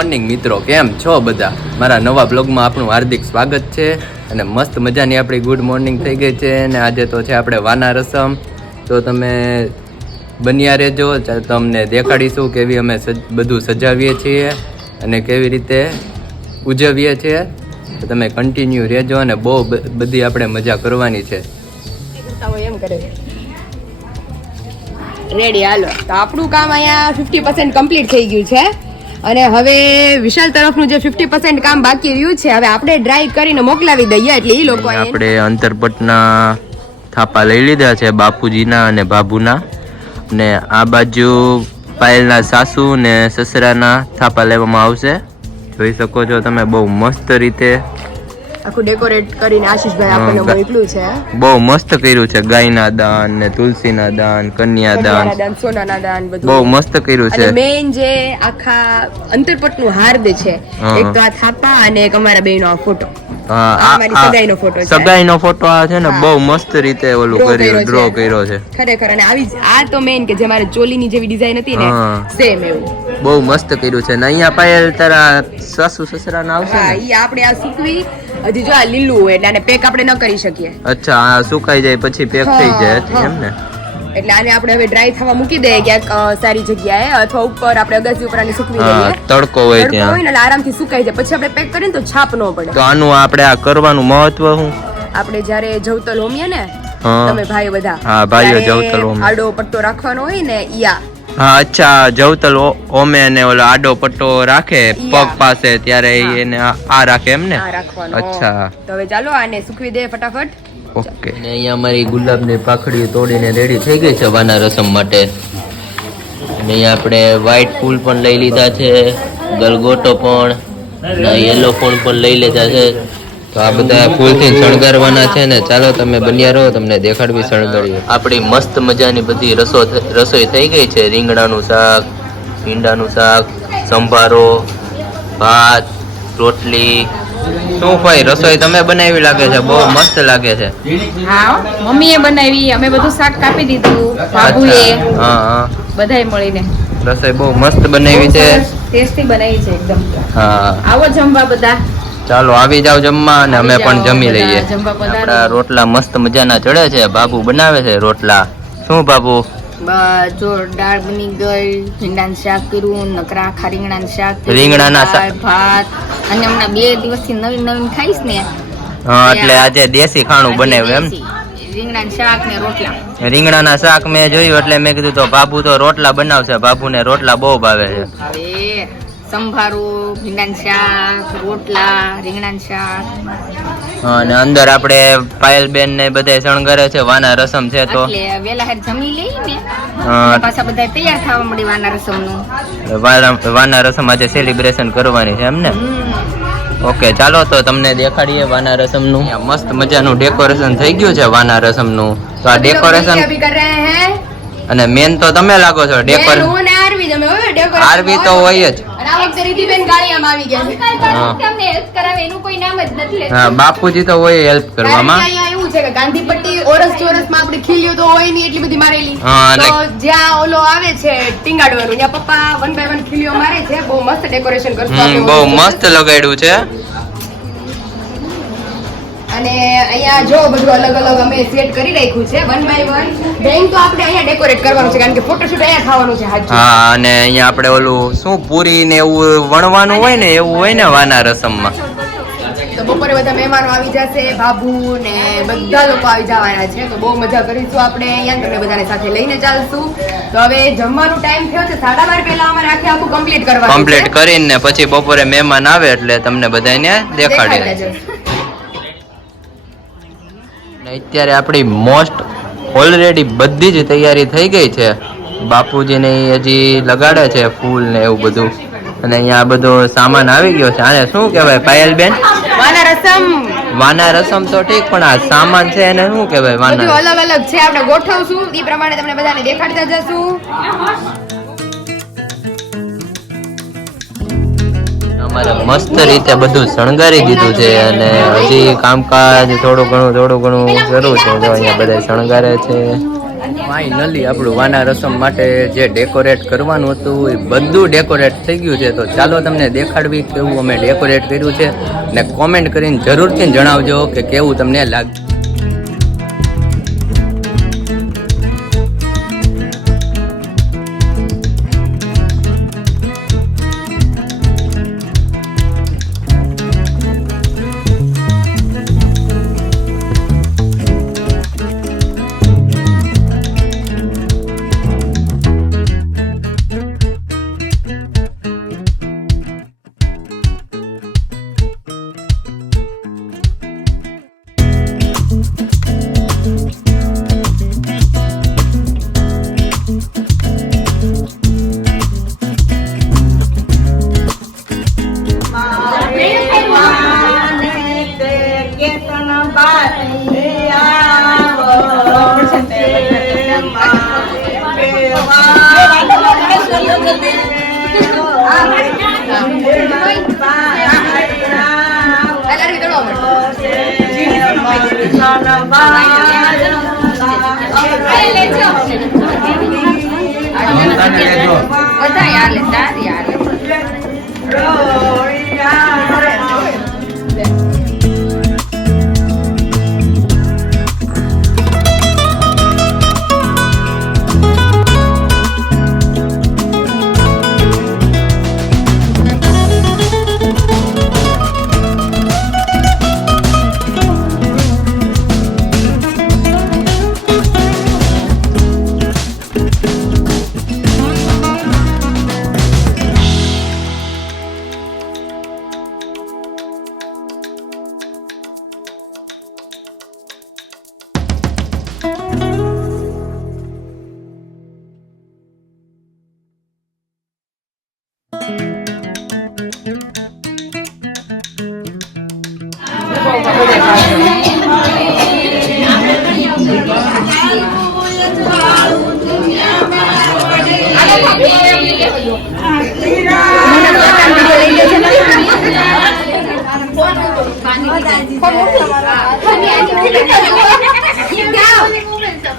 Morning મિત્રો, કેમ છો બધા? મારા નવા બ્લોગમાં આપણું હાર્દિક સ્વાગત છે. અને મસ્ત મજાની આપણી ગુડ મોર્નિંગ થઈ ગઈ છે. અને આજે તો છે આપણે વાના રસમ. તો તમે બન્યા રહેજો, તમને દેખાડીશું કેવી અમે બધું સજાવીએ છીએ અને કેવી રીતે ઉજવીએ છીએ. તો તમે કન્ટિન્યુ રહેજો અને બહુ બધી આપણે મજા કરવાની છે. એમ કરે રેડી, હાલો. તો આપણું કામ અહીંયા 50% કમ્પ્લીટ થઈ ગયું છે અને હવે વિશાલ તરફનું જે 50% કામ બાકી રહ્યું છે હવે આપણે ડ્રાય કરીને મોકલાવી દઈએ. એટલે એ લોકો આપણે અંતરપટના થાપા લઈ લીધા છે, બાપુજીના અને બાબુના. ને આ બાજુ પાયલના સાસુ ને સસરાના થાપા લેવામાં આવશે. જોઈ શકો છો તમે, બહુ મસ્ત રીતે આખું ડેકોરેટ કરીને આશીષભાઈ આપણને મોકલ્યું છે. બહુ મસ્ત કર્યું છે. ગાયના દાન ને તુલસીના દાન, કન્યાદાન, સોનાના દાન, બધું બહુ મસ્ત કર્યું છે. મેઇન જે આખા અંતરપટનું હાર્દ છે, એક તો આ થાપા અને એક અમારા બેયનો આ ફોટો. સગાઈનો ફોટો આ છે ને, બહુ મસ્ત રીતે ઓલું કર્યું, ડ્રો કર્યો છે ખરેખર. અને આવી આ તો મેઇન કે જે મારે ચોલીની જેવી ડિઝાઇન હતી ને, સેમ એવું બહુ મસ્ત કર્યું છે. ને અહીંયા પાયલ તારા સાસુ સસરા ના આવશે ને? ઈ આપણે આ સૂકવી હજી જો આ લીલું હોય એટલે આને પેક આપણે ન કરી શકીએ. અચ્છા, આ સુકાઈ જાય પછી પેક થઈ જાય એમ ને? એટલે આને આપણે હવે ડ્રાય થવા મૂકી દઈએ ક્યાંક સારી જગ્યાએ, અથવા ઉપર આપણે અગાસી ઉપર આને સૂકવી દઈએ. તડકો હોય ત્યાં હોય ને આરામથી સુકાઈ જાય. પછી આપણે પેક કરીને તો છાપ ન પડે. તો આનું આપણે આ કરવાનું મહત્વ શું? આપણે જ્યારે જવતલ હોમીએ ને, તમે ભાઈ બધા, હા ભાઈઓ જવતલ હોમે, આડો પટ્ટો રાખવાનો હોય ને ઈયા. હા, અચ્છા, જવતલ ઓમે ને ઓલો આડો પટ્ટો રાખે પગ પાસે, ત્યારે એને આ રાખે એમ ને? અચ્છા, તો હવે ચાલો આને સૂકવી દે ફટાફટ. ઓકે. ને અહીંયા અમારી ગુલાબની પાખડી તોડીને રેડી થઈ ગઈ છે વાના રસમ માટે. અને અહીંયા આપણે વ્હાઈટ ફૂલ પણ લઈ લીધા છે, ગલગોટો પણ, યલો ફૂલ પણ લઈ લીધા છે. તો આ બધા ફૂલથી શણગારવાના છે ને. ચાલો તમે બન્યા રહો, તમને દેખાડવી શણગારીએ. આપણી મસ્ત મજાની બધી રસોઈ થઈ ગઈ છે. રીંગણાનું શાક, ભીંડાનું શાક, સંભારો, ભાત, રોટલી. શું ભાઈ, રસોઈ તમે બનાવી લાગે છે, બહુ મસ્ત લાગે છે. હા, મમ્મીએ બનાવી, અમે બધું શાક કાપી દીધું, બાબુએ, હા, બધાય મળીને રસોઈ બહુ મસ્ત બનાવી છે, ટેસ્ટી બનાવી છે એકદમ. હા, આવો જમવા બધા. ચાલો આવી જાવ જમવા અને અમે પણ જમી લઈએ. આપણા રોટલા મસ્ત મજાના ચડે છે, બાબુ બનાવે છે રોટલા. શું બાબુ? જો દાળ બની ગઈ, ભીંડાનું શાક કર્યું, નકરા આખા રીંગણાનું શાક, રીંગણાના ભાત. અને હમણાં 2 દિવસથી નવીન ખાઈશ ને, એટલે આજે દેશી ખાણું બનાવ્યું એમ? રીંગણાનું શાક ને રોટલા. રીંગણાના શાક મેં જોયું એટલે મેં કીધું તો બાબુ તો રોટલા બનાવશે. બાબુને રોટલા બહુ ભાવે છે. હવે સંભારો, ભીંડાનું શાક, રોટલા, રીંગણાનું શાક. અને અંદર આપણે પાયલબેન ને બધા શણગારે છે. વાના રસમ છે તો વેલા હેર જમી લઈને પાછા બધા તૈયાર થવા મળી વાના રસમ નું. વાના રસમ આજે સેલિબ્રેશન કરવાની છે એમ ને? ઓકે, ચાલો તો તમને દેખાડીએ વાના રસમ નું. મસ્ત મજાનું ડેકોરેશન થઈ ગયું છે વાના રસમ નું. તો આ ડેકોરેશન અને મેન તો તમે લાગો છો ડેકોરેશન. આરવી તો હોય જ. હા, બાપુજી તો હોય હેલ્પ કરવામાં. એવું છે કે ગાંધીપટ્ટી ઓરસ ચોરસમાં આપણે ખીલ્યો તો હોય નહીં એટલી બધી મારેલી. તો જ્યાં ઓલો આવે છે ટીંગાડવાનું, ત્યાં પપ્પા 1 by 1 ખીલ્યો મારે છે. બહુ મસ્ત ડેકોરેશન કરશું. બહુ મસ્ત લગાડ્યું છે. અને અહીંયા જો બધું અલગ અલગ અમે સેટ કરી રાખ્યું છે 1 by 1. બેંક તો આપણે અહીંયા ડેકોરેટ કરવાનું છે કારણ કે ફોટોશૂટ અહીંયા થવાનું છે. હા, અને અહીંયા આપણે ઓલું શું પૂરી ને એવું વણવાનું હોય ને, એવું હોય ને વાના રસમમાં. તો બપોરે બધા મહેમાનો આવી જશે, બાબુ ને બધા લોકો આવી જવાના છે. તો બહુ મજા કરીશું આપણે અહીંયા. તમને બધાને સાથે લઈને ચાલશું. તો હવે જમવાનો ટાઈમ થયો છે 12:30 પહેલા અમારે આખું કમ્પ્લીટ કરવાનું. કમ્પ્લીટ કરીને પછી બપોરે મહેમાન આવે એટલે તમને બધાને દેખાડીએ. અત્યારે આપણી મોસ્ટ ઓલરેડી બધી જ તૈયારી થઈ ગઈ છે. બાપુજીને હજી લગાડે છે ફૂલ ને એવું બધું. અને અહીંયા બધો સામાન આવી ગયો છે. આને શું કહેવાય પાયલબેન? વાના રસમ. વાના રસમ તો ઠીક, પણ આ સામાન છે એને શું કહેવાય? વાના અલગ અલગ છે, આપણે ગોઠવશું એ પ્રમાણે તમને બધાને દેખાડતા જશું. અમારે મસ્ત રીતે બધું શણગારી દીધું છે અને હજી કામકાજ થોડું ઘણું શરૂ છે. જો અહીંયા બધા શણગારે છે. ફાઇનલી આપણું વાના રસમ માટે જે ડેકોરેટ કરવાનું હતું એ બધું ડેકોરેટ થઈ ગયું છે. તો ચાલો તમને દેખાડવી કેવું અમે ડેકોરેટ કર્યું છે ને કોમેન્ટ કરીને જરૂરથી જણાવજો કે કેવું તમને લાગ્યું.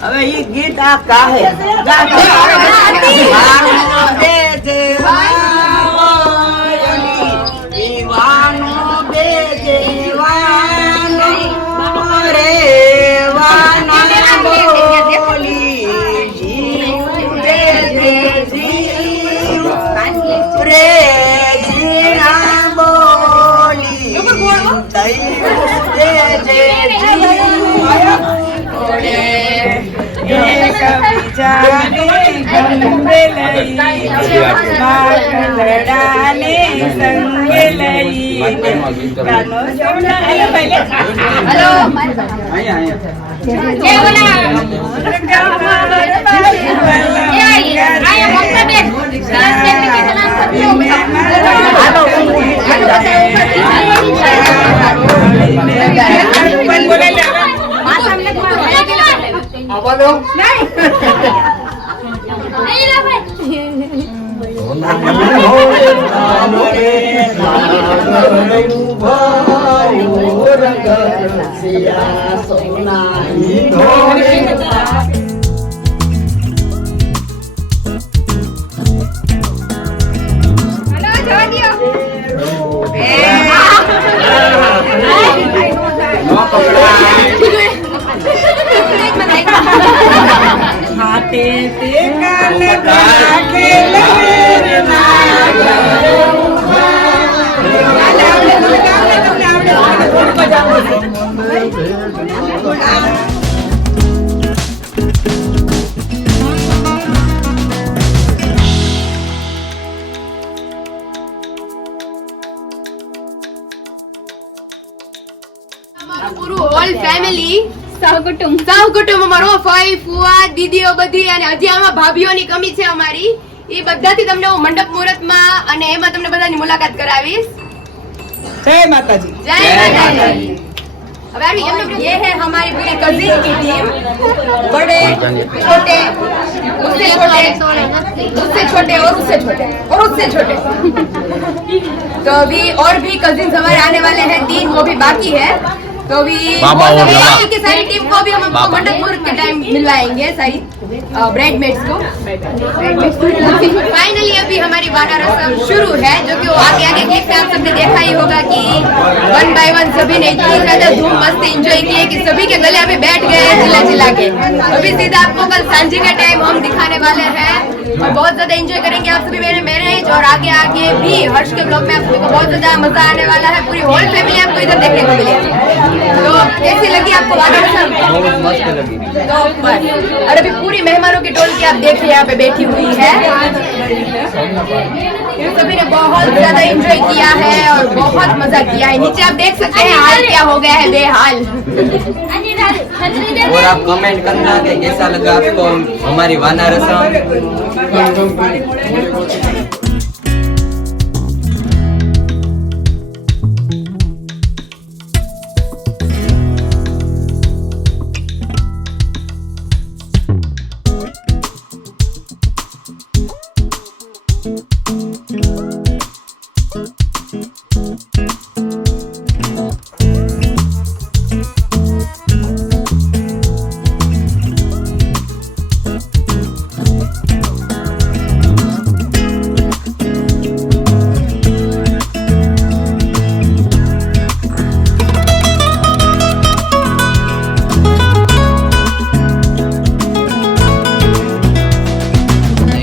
હવે એ ગીત આ કાહે સહકુટુંબ અમારો ફઈ ફુવા દીદીઓ બધી અને હજી આમાં ભાભીઓની કમી છે અમારી. એ બધાથી તમને હું મંડપ મુહૂર્તમાં અને એમાં તમને બધાની મુલાકાત કરાવીશ. જય માતાજી. जय माताजी. अब यार ये है हमारी पूरी कजिन की टीम. बड़े छोटे उससे छोटे उससे छोटे और उससे छोटे और उससे छोटे. तो अभी और भी कजिन हमारे आने वाले हैं 3, वो भी बाकी है. तो अभी बाबा और बहुत बाबा। सारी की सारी टीम को भी हम आपको बाबा। मंडप मुहूर्त के टाइम मिलवाएंगे सही ब्राइडमेड्स को। फाइनली अभी हमारी वाना रस्म शुरू है, जो कि वो आगे आगे क्लिप में आप सबने देखा ही होगा कि 1 बाय 1 सभी ने इतनी ज्यादा धूम मस्ती एंजॉय की है कि सभी के गले में बैठ गए हैं चिल्ला चिल्ला के। अभी सीधा आपको कल सांझे के टाइम हम दिखाने वाले हैं और बहुत ज्यादा एंजॉय करेंगे आप सभी मेरे एज और आगे आगे भी हर्ष के ब्लॉग में आप सभी को बहुत ज्यादा मजा आने वाला है। पूरी होल फैमिली आपको इधर देखने को मिलेगी। तो कैसी लगी आपको वाना रस्म? बहुत मस्त लगी। तो और अभी पूरी मेहमानों की टोली आप देखिए यहाँ पे बैठी हुई है। सभी ने बहुत ज्यादा एंजॉय किया है और बहुत मजा किया है। नीचे आप देख सकते हैं हाल क्या हो गया है, बेहाल। और आप कमेंट करना कि कैसा लगा आपको हमारी वाना रस्म।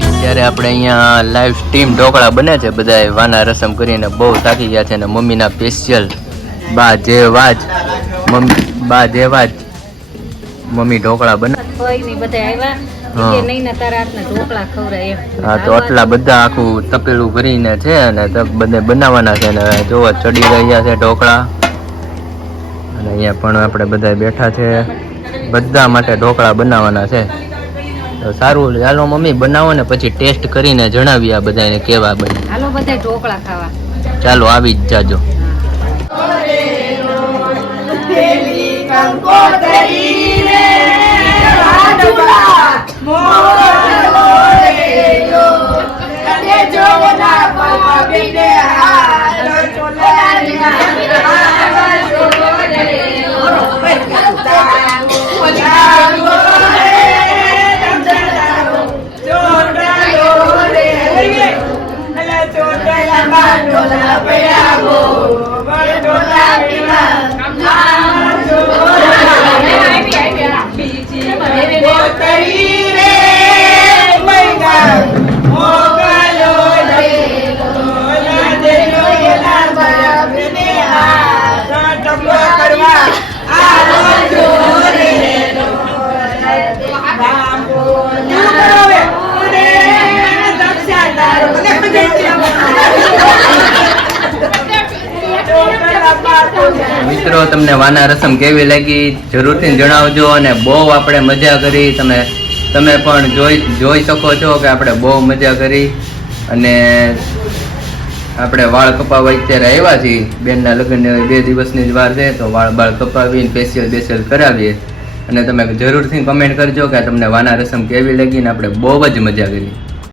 અત્યારે આપણે અહીંયા લાઈવ સ્ટીમ ઢોકળા બને છે, બધા વાના રસમ કરીને બહુ થાકી ગયા છે. અને મમ્મીના સ્પેશિયલ બા જેવા જ મમ્મી ઢોકળા બને. હા, તો આટલા બધા આખું તપેલું ભરીને છે અને બધે બનાવવાના છે. અને જોવા ચડી રહ્યા છે ઢોકળા. અને અહીંયા પણ આપણે બધા બેઠા છે, બધા માટે ઢોકળા બનાવવાના છે. તો સારું, ચાલો મમ્મી બનાવો ને પછી ટેસ્ટ કરીને જણાવીએ આ બધાને કેવા બને. હાલો બધા ઢોકળા ખાવા. ચાલો આવી જ જાજો. મિત્રો, તમને વાના રસમ કેવી લાગી જરૂરથી જણાવજો. અને બહુ આપણે મજા કરી, તમે પણ જોઈ શકો છો કે આપણે બહુ મજા કરી. અને આપણે વાળ કપાવવા અત્યારે આવ્યા છીએ, બેનના લગ્ન 2 દિવસની જ વાર છે, તો વાળ કપાવીને ફેશિયલ કરાવીએ. અને તમે જરૂરથી કમેન્ટ કરજો કે તમને વાના રસમ કેવી લાગી. ને આપણે બહુ જ મજા કરી.